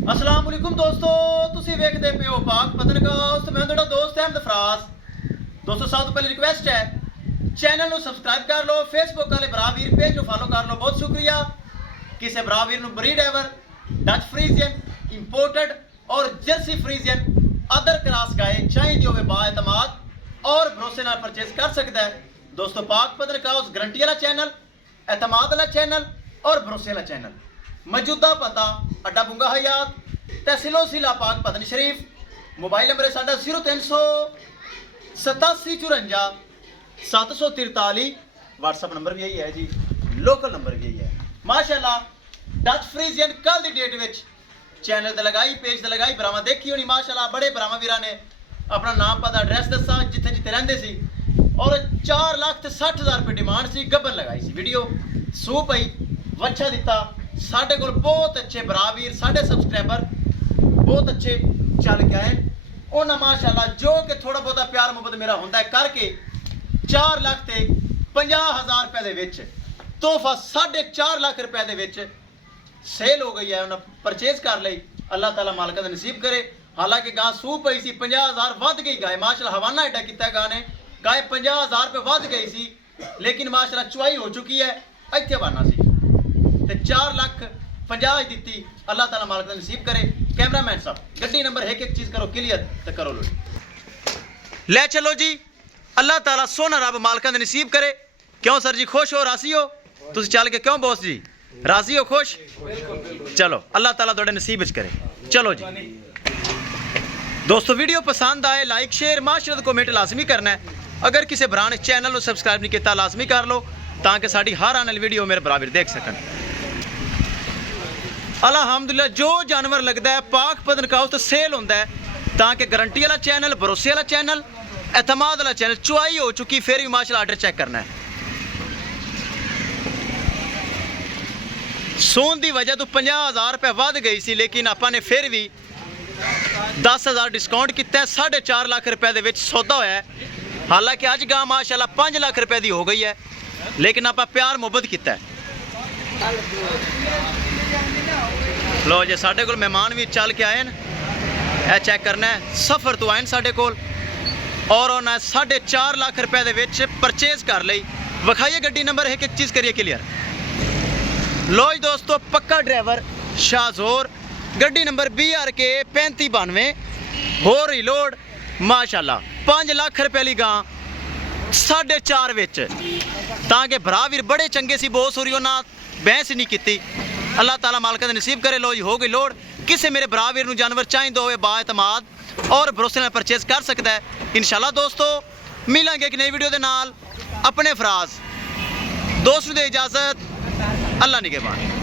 अस्सलाम वालेकुम दोस्तों, तुसी वेखदे पे हो पाक पतनकास्ट। मैं तुहाडा दोस्त अहमद फराज। दोस्तों सब तो पहले रिक्वेस्ट है, चैनल ਨੂੰ सब्सक्राइब कर लो, फेसबुक वाले भरा वीर पेज ਨੂੰ फॉलो कर लो। बहुत शुक्रिया। किसी भरा वीर ਨੂੰ breed ever Dutch Friesian imported और जर्सी फ्रीजियन अदर क्रॉस गाय चाहिए होवे बाएतमाद और भरोसे नाल परचेज कर सकता है। दोस्तों पाक पतनकास्ट गारंटी वाला चैनल, एतमाद वाला चैनल और भरोसे वाला चैनल। मौजूदा पता अड्डा बुंगा हयात, तहसीलो जिला पाक पतन शरीफ। मोबाइल नंबर है साडा 0387 743। व्हाट्सअप नंबर भी यही है जी, लोकल नंबर भी यही है। माशाल्लाह डच फ्रीजियन कल की डेट में चैनल ते लगाई, पेज ते लगाई, भरावां देखी होनी। माशाल्लाह बड़े भरावां वीरां ने अपना नाम पता एड्रैस दसा जिथे जिथे रहिंदे सी और 4,60,000 रुपये डिमांड सी। गब्बन लगाई सी, वीडियो सू पई, वच्छा दिता। साढ़े को बहुत अच्छे भरा वीर, साढ़े सब्सक्राइबर बहुत अच्छे चल के आए उन्हें माशाल्लाह, जो कि थोड़ा बहुत प्यार मुहब्बत मेरा होंदा है करके 4,50,000 रुपए दे विच तोहफा 4.5 लाख रुपए दे विच सेल हो गई है। उन्हें परचेज कर ली। अल्लाह ताला मालिक दा नसीब करे। हालांकि गां सू पई सी, 50,000 वध गई गाय। माशाल्लाह हवाना एडा किया गां ने, गाय 50,000 रुपये वध गई सी, लेकिन माशाल्लाह चुवाई हो चुकी है। इत्थे हवाना सी 4,50,000 दी। अल्लाह ताला मालिक दा नसीब करे। कैमरामैन साहब गड्डी नंबर एक एक चीज करो क्लियर तो करो लो ले चलो जी। अल्लाह ताला सोना रब मालिक दा नसीब करे। क्यों सर जी खुश हो, राजी हो? तुम चल के क्यों बॉस जी राजी हो, खुश? चलो अल्लाह ताला थोड़े नसीब च करे। चलो जी दोस्तों, वीडियो पसंद आए लाइक शेयर माशरत कमेंट लाजमी करना है। अगर किसी भरा ने चैनल को सब्सक्राइब नहीं किया लाजमी कर लो, ताकि साड़ी हर आने वाली वीडियो मेरे बराबर देख सकन। अल्हम्दुलिल्लाह जो जानवर लगता है पाक पतनकास्ट सेल होता है, ताकि गारंटी वाला चैनल, भरोसे वाला चैनल, एतमाद वाला चैनल। चुवाई हो चुकी फिर भी माशाल्लाह आर्डर चेक करना है। सोन की वजह तो 50,000 रुपये वध गई सी, लेकिन आपने फिर भी 10,000 डिस्काउंट किया। 4.5 लाख रुपए के सौदा होया है। हालांकि अज गां माशाल्लाह 5 लाख रुपए की हो गई है, लेकिन आप प्यार मुहब्बत किया। लो जी साढ़े को मेहमान भी चल के आए, यह चेक करना है। सफ़र तो आए साढ़े को और उन्हें 4.5 लाख रुपए के परचेज कर ली। विखाइए गड्डी नंबर एक एक चीज़ करिए क्लियर। लो जी दोस्तों, पक्का ड्राइवर शाहजोर, गड्डी नंबर BRK 3592 हो रही लोड। माशाल्लाह 5 लाख रुपए की गां 4.5 विच, ताकि भरा वीर बड़े चंगे सी। बहुत सोरी उन्हें बहस नहीं की। अल्लाह ताला मालिक दा नसीब करे। लो जी हो गई लोड। किसी मेरे भरा वीर नूं जानवर चाहिए हो बाएतमाद और भरोसे नाल परचेज कर सकता है। इंशाल्लाह दोस्तों मिलांगे एक नई वीडियो के नाल। अपने फराज दोस्त नूं दे इजाजत। अल्लाह निगहबान।